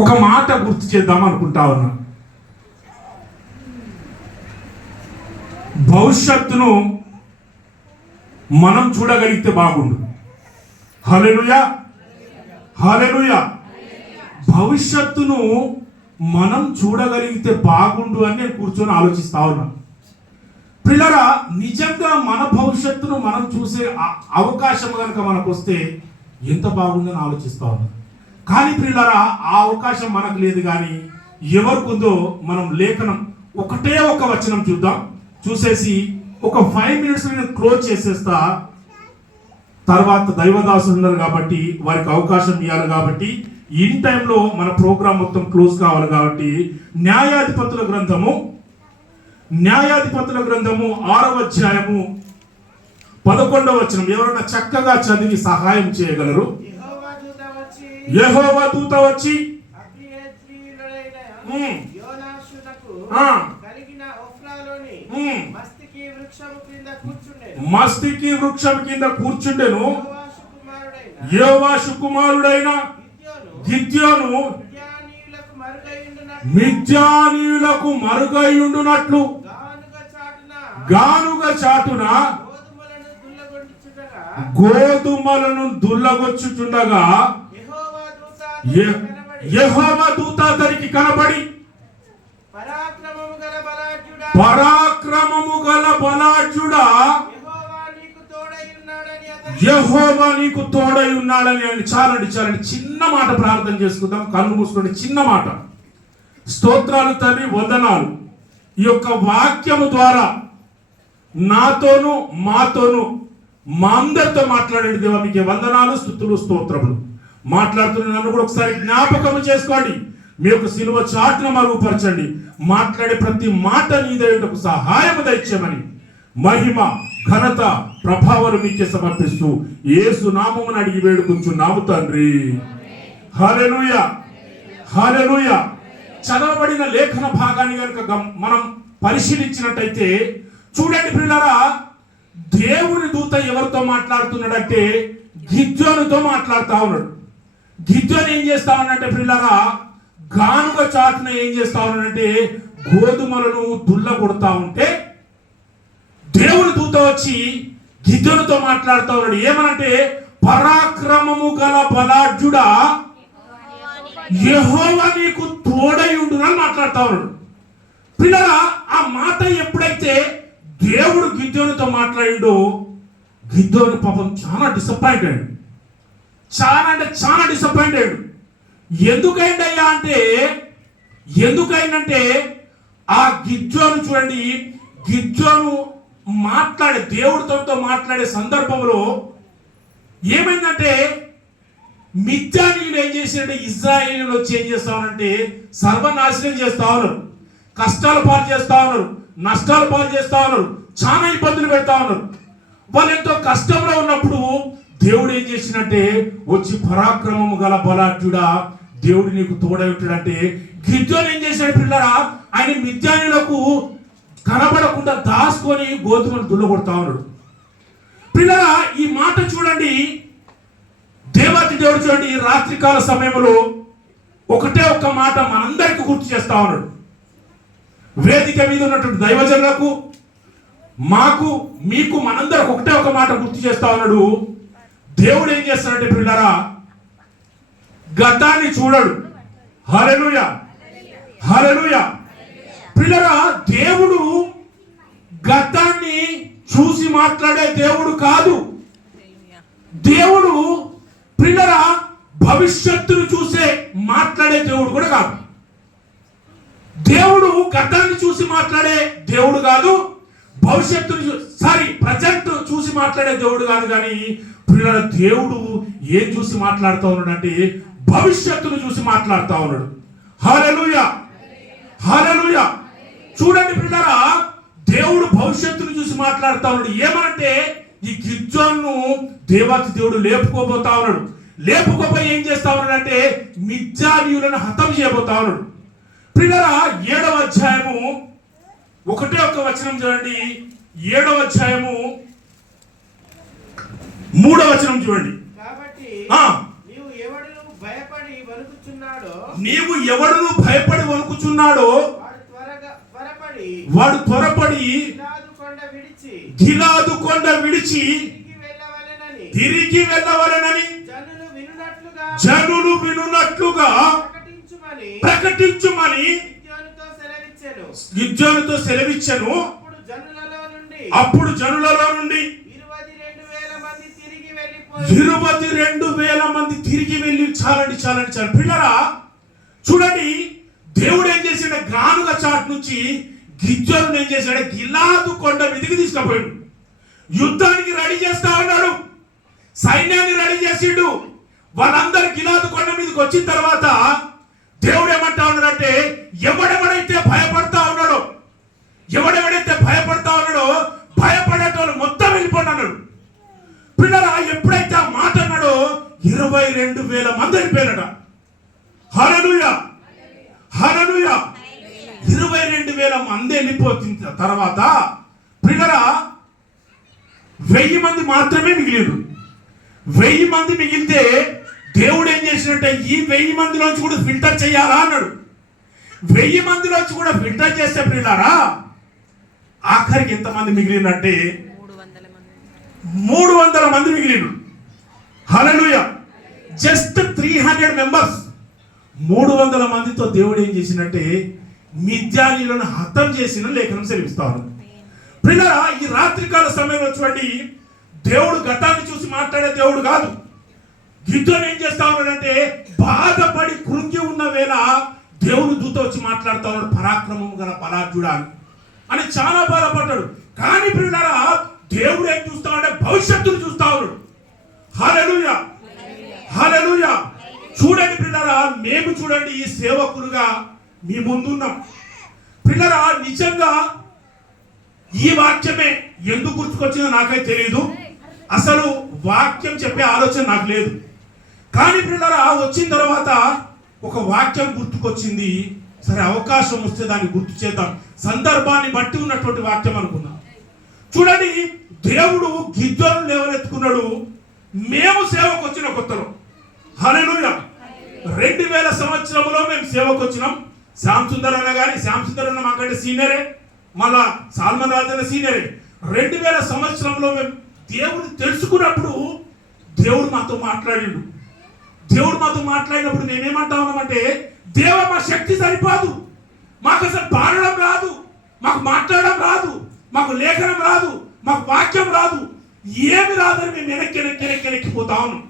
ఒక మాట గుర్తు చేద్దాం అనుకుంటా ఉన్నా. భవిష్యత్తును మనం చూడగలిగితే బాగుండు. హల్లెలూయా, హల్లెలూయా. భవిష్యత్తును మనం చూడగలిగితే బాగుండు అని నేను కూర్చొని ఆలోచిస్తా ఉన్నా. పిల్లరా, నిజంగా మన భవిష్యత్తును మనం చూసే అవకాశం కనుక మనకు వస్తే ఎంత బాగుందని ఆలోచిస్తా ఉన్నా. కానీ పిల్లరా, ఆ అవకాశం మనకు లేదు. కానీ ఎవరికి ఉందో మనం లేఖనం ఒకటే ఒక వచనం చూద్దాం, చూసేసి ఒక 5 minutes నేను క్లోజ్ చేసేస్తా. తర్వాత దైవదాసులు ఉన్నారు కాబట్టి వారికి అవకాశం ఇవ్వాలి కాబట్టి ఇన్ టైంలో మన ప్రోగ్రాం మొత్తం క్లోజ్ కావాలి కాబట్టి న్యాయాధిపతుల గ్రంథము 6వ అధ్యాయము 11వ వచనం ఎవరైనా చక్కగా చదివి సహాయం చేయగలరు? యెహోవా దూత వచ్చి మస్తికి వృక్షం కింద కూర్చుండెను. యోవాషు కుమారుడైన గిద్యోను మిద్యానీయులకు మరుగైయుండునట్లు గానుగ చాటున గోధుమలను దుల్లగొచ్చుచుండగా యెహోవా దూత అతనికి కనబడి, పరాక్రమము గల బలాఢ్యుడా, యెహోవా నీకు తోడై ఉన్నాడని. చాలండి చిన్న మాట ప్రార్థన చేసుకుందాం, కళ్ళు మూసుకోండి. చిన్న మాట. స్తోత్రాలు తండ్రి, వందనాలు. ఈ యొక్క వాక్యము ద్వారా నాతోను మాతోను మా అందరితో మాట్లాడండి దేవా. మీకు వందనాలు, స్తుతులు, స్తోత్రములు. మాట్లాడుతున్న నన్ను కూడా ఒకసారి జ్ఞాపకం చేసుకోండి. మీ యొక్క సిలువ చాటున మరుగుపరచండి. మాట్లాడే ప్రతి మాట నీదైనకు సహాయం దయచేయమని మహిమ ఘనత ప్రభావాలు మీకే సమర్పిస్తూ యేసు నామమున అడిగి వేడుకుంటున్నాము తండ్రి. హల్లెలూయా, హల్లెలూయా. చదవబడిన లేఖన భాగాన్ని కనుక మనం పరిశీలించినట్టయితే చూడండి పిల్లరా, దేవుని దూత ఎవరితో మాట్లాడుతున్నాడంటే గిద్యోనుతో మాట్లాడుతా ఉన్నాడు. గిద్యోను ఏం చేస్తా ఉన్నాడంటే పిల్లరా, గానుగ చాటున ఏం చేస్తా ఉన్నాడంటే గోధుమలను దుల్ల కొడతా ఉంటే దేవుని దూత వచ్చి గిద్యోనుతో మాట్లాడుతా ఉన్నాడు. ఏమనంటే, పరాక్రమము గల బలాఢ్యుడా, యెహోవా నీకు తోడై ఉండునని మాట్లాడుతా ఉన్నాడు. పిల్లరా, ఆ మాట ఎప్పుడైతే దేవుడు గిద్యోనుతో మాట్లాడిండో గిద్యోను పాపం చాలా డిసప్పాయింట్ అయ్యాడు. చాలా డిసప్పాయింట్ అయ్యాడు. ఎందుకైందంటే ఆ గిద్యోను చూడండి, గిద్యోను దేవుడితో మాట్లాడే సందర్భంలో ఏమైందంటే మిద్యానీయులు ఏం చేసినట్టే ఇజ్రాయేలీయులు వచ్చి ఏం చేస్తా ఉన్నారంటే సర్వనాశనం చేస్తా ఉన్నారు, కష్టాల పాలు చేస్తా ఉన్నారు, నష్టాల పాలు చేస్తా ఉన్నారు, చాలా ఇబ్బందులు పెడతా ఉన్నారు. వాళ్ళు ఎంతో కష్టంలో ఉన్నప్పుడు దేవుడు ఏం చేసినట్టే వచ్చి పరాక్రమము గల బలాఢ్యుడా, దేవుడు నీకు తోడై ఉంటాడంటే గిద్యోను ఏం చేశాడు పిల్లరా, ఆయన మిద్యానీయులకు కనబడకుండా దాచుకొని గోధుమలు దుల్లగొడతా ఉన్నాడు. పిల్లరా, ఈ మాట చూడండి, దేవాతి దేవుడు చూడండి, రాత్రికాల సమయంలో ఒకటే ఒక్క మాట మనందరికీ గుర్తు చేస్తా ఉన్నాడు. వేదిక మీద ఉన్నటువంటి దైవజనులకు, మాకు, మీకు, మనందరికి ఒకటే ఒక మాట గుర్తు చేస్తా ఉన్నాడు. దేవుడు ఏం చేస్తాడంటే పిల్లరా, గతాన్ని చూడడు. హల్లెలూయా, హల్లెలూయా. పిల్లరా, దేవుడు గతాన్ని చూసి మాట్లాడే దేవుడు కాదు. దేవుడు పిల్లరా భవిష్యత్తును చూసే మాట్లాడే దేవుడు కూడా కాదు. దేవుడు గతాన్ని చూసి మాట్లాడే దేవుడు కాదు, భవిష్యత్తును ప్రజెంట్ చూసి మాట్లాడే దేవుడు కాదు. కానీ పిల్లల దేవుడు ఏం చూసి మాట్లాడుతూ ఉన్నాడు అంటే భవిష్యత్తును చూసి మాట్లాడుతూ ఉన్నాడు. హల్లెలూయా, హల్లెలూయా. చూడండి పిల్లరా, దేవుడు భవిష్యత్తును చూసి మాట్లాడుతూ ఉన్నాడు. ఏమంటే ఈ గిద్యోనును దేవాతి దేవుడు లేపుకోబోతా ఉన్నాడు. లేపుకోపోయి ఏం చేస్తా ఉన్నాడు అంటే మిద్యానీయులను హతం చేయబోతా ఉన్నాడు. పిల్లరా, 7వ అధ్యాయము ఒకటే ఒక వచనం చూడండి. 7వ అధ్యాయము 3వ వచనం చూడండి. భయపడి వణుకుచున్నాడో, నీవు ఎవడును భయపడి వణుకుచున్నాడో వాడు త్వరపడి గిలాదు కొండ విడిచి తిరిగి వెళ్ళవలెనని జనులు వినున్నట్లుగా ప్రకటించుమని గిద్యోనుతో సెలవిచ్చెను. అప్పుడు జనులలో నుండి 22,000 మంది తిరిగి వెళ్ళి చాలండి. పిల్లరా చూడండి, దేవుడు ఏం చేశాడు? గానుగ చాటు నుంచి గిద్యోను ఏం చేశాడు? గిలాదు కొండ మీదకి తీసుకుపోయాడు. యుద్ధానికి రెడీ చేస్తా ఉన్నాడు, సైన్యాన్ని రెడీ చేసిండు. వాళ్ళందరూ గిలాదు కొండ మీదకి వచ్చిన తర్వాత దేవుడు ఏమంటా ఉన్నాడంటే, ఎవడెవడైతే భయపడతా ఉన్నాడో భయపడేటోళ్ళు మొత్తం వెళ్ళిపోండి అన్నాడు. పిల్లరా ఎప్పుడైతే ఆ మాట అన్నాడో 22,000 మంది వెళ్ళిపోయారట. హల్లెలూయా, హల్లెలూయా. 22,000 మంది వెళ్ళిపోతున్న తర్వాత పిల్లరా 1000 మంది మాత్రమే మిగిలిరు. 1000 మంది మిగిలితే దేవుడు ఏం చేసినట్టే, ఈ 1000 మందిలోంచి కూడా ఫిల్టర్ చేయాలా అన్నాడు. 1000 మందిలోంచి కూడా ఫిల్టర్ చేస్తే పిల్లరా ఆఖరికి ఎంతమంది మిగిలినంటే 300 మంది మిగిలిరు. హల్లెలూయా. Just 300 members. 300 మందితో దేవుడు ఏం చేసినట్టే మిద్యానీయులను హతం చేసిన లేఖనం సెలవిస్తాను. పిల్లరా ఈ రాత్రికాల సమయంలో చూడండి, దేవుడు గతాన్ని చూసి మాట్లాడే దేవుడు కాదు. గిద్యోను ఏం చేస్తా ఉన్నాడంటే, బాధపడి కృంగి ఉన్న వేళ దేవుడు దూత వచ్చి మాట్లాడుతా ఉన్నాడు, పరాక్రమం గల బలాఢ్యుడా అని చాలా బాధపడ్డాడు. కానీ పిల్లరా దేవుడు ఏం చూస్తా ఉంటే భవిష్యత్తును చూస్తా ఉన్నాడు. హల్లెలూయా, హల్లెలూయా. చూడండి పిల్లరా, మేము చూడండి ఈ సేవకులుగా మీ ముందున్నాం. పిల్లరా నిజంగా ఈ వాక్యమే ఎందుకు గుర్తుకొచ్చిందో నాకైతే తెలియదు. అసలు వాక్యం చెప్పే ఆలోచన నాకు లేదు. కానీ పిల్లరా వచ్చిన తర్వాత ఒక వాక్యం గుర్తుకొచ్చింది. సరే అవకాశం వస్తే దాన్ని గుర్తు చేద్దాం, సందర్భాన్ని బట్టి ఉన్నటువంటి వాక్యం అనుకున్నాం. చూడండి, దేవుడు గిద్యోను లేవనెత్తుకున్నాడు. మేము సేవకు వచ్చిన కొత్తలో, హల్లెలూయా, 2000 సంవత్సరంలో మేము సేవకు వచ్చినాం. శ్యామ్ సుందర్ అన్న గారి, శ్యామ్ సుందర్ అన్న మాకంటే సీనియరే, మళ్ళా సాల్మన్ రాజు అన్న సీనియరే. 2000 సంవత్సరంలో మేము దేవుని తెలుసుకున్నప్పుడు దేవుడు మాతో మాట్లాడిండు. దేవుడు మాతో మాట్లాడినప్పుడు మేమేమంటా ఉన్నామంటే, దేవ మా శక్తి సరిపోదు, మాకు అసలు పాడడం రాదు, మాకు మాట్లాడడం రాదు, మాకు లేఖనం రాదు, మాకు వాక్యం రాదు, ఏమి రాదని మేము వెనక్కిపోతా ఉన్నాం.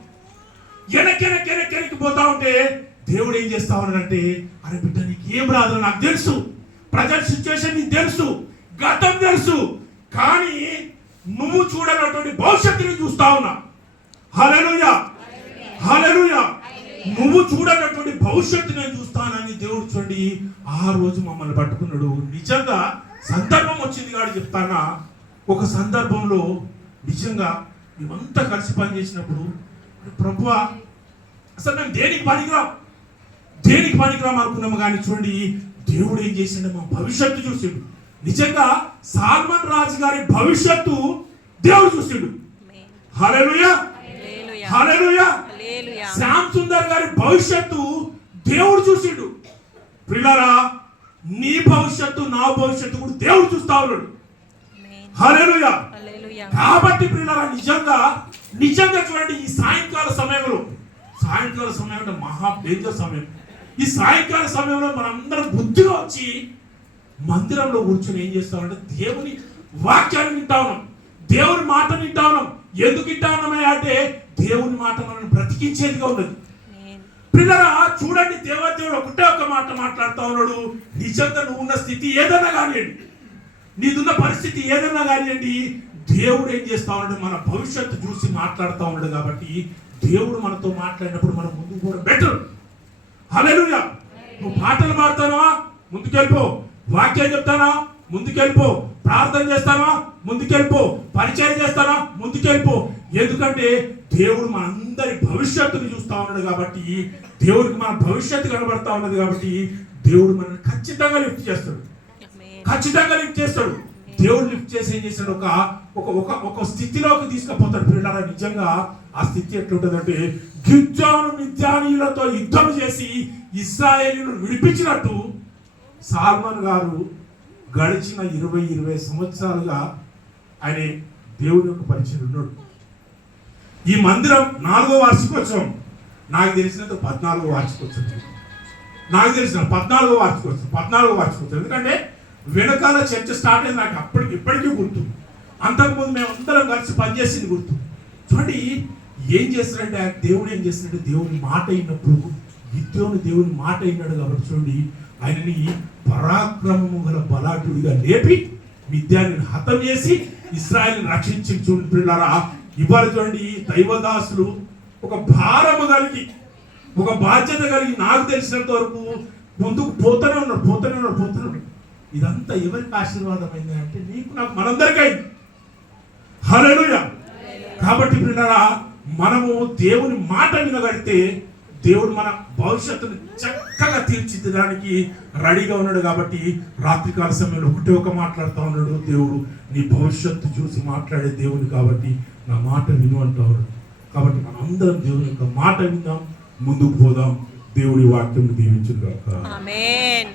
వెనక్కిపోతా ఉంటే దేవుడు ఏం చేస్తా ఉన్నాడంటే, అరే బిడ్డ నీకు ఏం రాదు, నాకు తెలుసు, ప్రజెంట్ సిచ్యువేషన్ నీకు తెలుసు, గతం తెలుసు, కానీ నువ్వు చూడనటువంటి భవిష్యత్తుని చూస్తా ఉన్నా. హల్లెలూయా, హల్లెలూయా. నువ్వు చూడనటువంటి భవిష్యత్తు నేను చూస్తానని దేవుడు చూడండి ఆ రోజు మమ్మల్ని పట్టుకున్నాడు. నిజంగా సందర్భం వచ్చింది కాదు చెప్తానా. ఒక సందర్భంలో నిజంగా మేమంతా కలిసి పనిచేసినప్పుడు, ప్రభువా అసలు మేము దేనికి పనికిరాం అనుకున్నాము. కానీ చూడండి దేవుడు ఏం చేసిండు, మా భవిష్యత్తు చూసిండు. నిజంగా సాల్మన్ రాజు గారి భవిష్యత్తు దేవుడు చూసిండు. హల్లెలూయా, హల్లెలూయా. శ్యామ్ సుందర్ గారి భవిష్యత్తు దేవుడు చూసిండు. పిల్లరా నీ భవిష్యత్తు నా భవిష్యత్తు కూడా దేవుడు చూస్తా ఉన్నాడు. హల్లెలూయా. కాబట్టి పిల్లరా నిజంగా చూడండి, ఈ సాయంకాల సమయంలో అంటే మహా డేంజర్ సమయం. ఈ సాయంకాల సమయంలో మనందరం బుద్ధిగా వచ్చి మందిరంలో కూర్చొని ఏం చేస్తామంటే దేవుని వాక్యాన్ని వింటా ఉన్నాం, దేవుని మాట వింటా ఉన్నాం. ఎందుకు వింటా ఉన్నామే అంటే దేవుని మాట మనల్ని బ్రతికించేదిగా ఉన్నది. పిల్లరా చూడండి, దేవదేవుడు ఒకటే ఒక మాట మాట్లాడుతూ ఉన్నాడు. నిజంగా నువ్వు ఉన్న స్థితి ఏదైనా కానివ్వండి, నీదున్న పరిస్థితి ఏదైనా కానివ్వండి, దేవుడు ఏం చేస్తా ఉన్నాడు, మన భవిష్యత్తు చూసి మాట్లాడుతూ ఉన్నాడు. కాబట్టి దేవుడు మనతో మాట్లాడినప్పుడు మనం ముందుకు పోవడం బెటర్. హల్లెలూయా. నువ్వు పాటలు పాడతావా, ముందుకెళ్ళిపో. వాక్యం చెప్తానా, ముందుకెళ్ళిపో. ప్రార్థన చేస్తానా, ముందుకెళ్ళిపో. పరిచయం చేస్తానా, ముందుకెళ్ళిపో. ఎందుకంటే దేవుడు మన అందరి భవిష్యత్తుని చూస్తా ఉన్నాడు. కాబట్టి దేవుడికి మన భవిష్యత్తు కనబడతా ఉన్నది. కాబట్టి దేవుడు మనల్ని ఖచ్చితంగా లిఫ్ట్ చేస్తాడు. దేవుడు లిఫ్ట్ చేసి ఏం చేశాడు, ఒక స్థితిలోకి తీసుకుపోతాడు. పిల్లల నిజంగా ఆ స్థితి ఎట్లుంటుందంటే గిద్యోను మిద్యానీయులతో యుద్ధం చేసి ఇశ్రాయేలును విడిపించినట్టు సాల్మన్ గారు గడిచిన 20 సంవత్సరాలుగా ఆయన దేవుని యొక్క పరిచయం ఉన్నాడు. ఈ మందిరం 4వ వార్షికోత్సవం నాకు తెలిసినంత 14వ వార్షికోత్సవం, నాకు తెలిసిన 14వ వార్షికోత్సవం. ఎందుకంటే వెనకాల చర్చ స్టార్ట్ అయింది నాకు ఇప్పటికీ గుర్తు. అంతకుముందు మేము అందరం కలిసి పనిచేసింది గుర్తు. చూడండి ఏం చేస్తున్నాడంటే దేవుడు ఏం చేస్తున్నాడంటే దేవుని మాట అయినప్పుడు గిద్యోను దేవుని మాట అయినాడు కాబట్టి చూడండి ఆయనని పరాక్రమము గల బలాఢ్యుడిగా లేపి మిద్యాన్ని హతం చేసి ఇశ్రాయేలుని రక్షించి చూడండి పిల్లరా. ఇవాళ చూడండి దైవదాసులు ఒక భారము కలిగి ఒక బాధ్యత కలిగి నాకు తెలిసినంత వరకు ముందుకు పోతూనే ఉన్నారు. ఇదంతా ఎవరికి ఆశీర్వాదమైంది అంటే నీకు నాకు మనందరికీ అయింది. హల్లెలూయా. కాబట్టి పిల్లరా మనము దేవుని మాట వినగలిగితే దేవుడు మన భవిష్యత్తును చక్కగా తీర్చిదిద్దడానికి రెడీగా ఉన్నాడు. కాబట్టి రాత్రికాల సమయంలో ఒక మాట్లాడుతూ ఉన్నాడు. దేవుడు నీ భవిష్యత్తు చూసి మాట్లాడే దేవుడు కాబట్టి నా మాట విను అంటూ ఉన్నాడు. కాబట్టి మనందరం దేవుని యొక్క మాట విందాం, ముందుకు పోదాం. దేవుడి వాక్యం దీవించుగాక. ఆమేన్.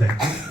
థాంక్యూ.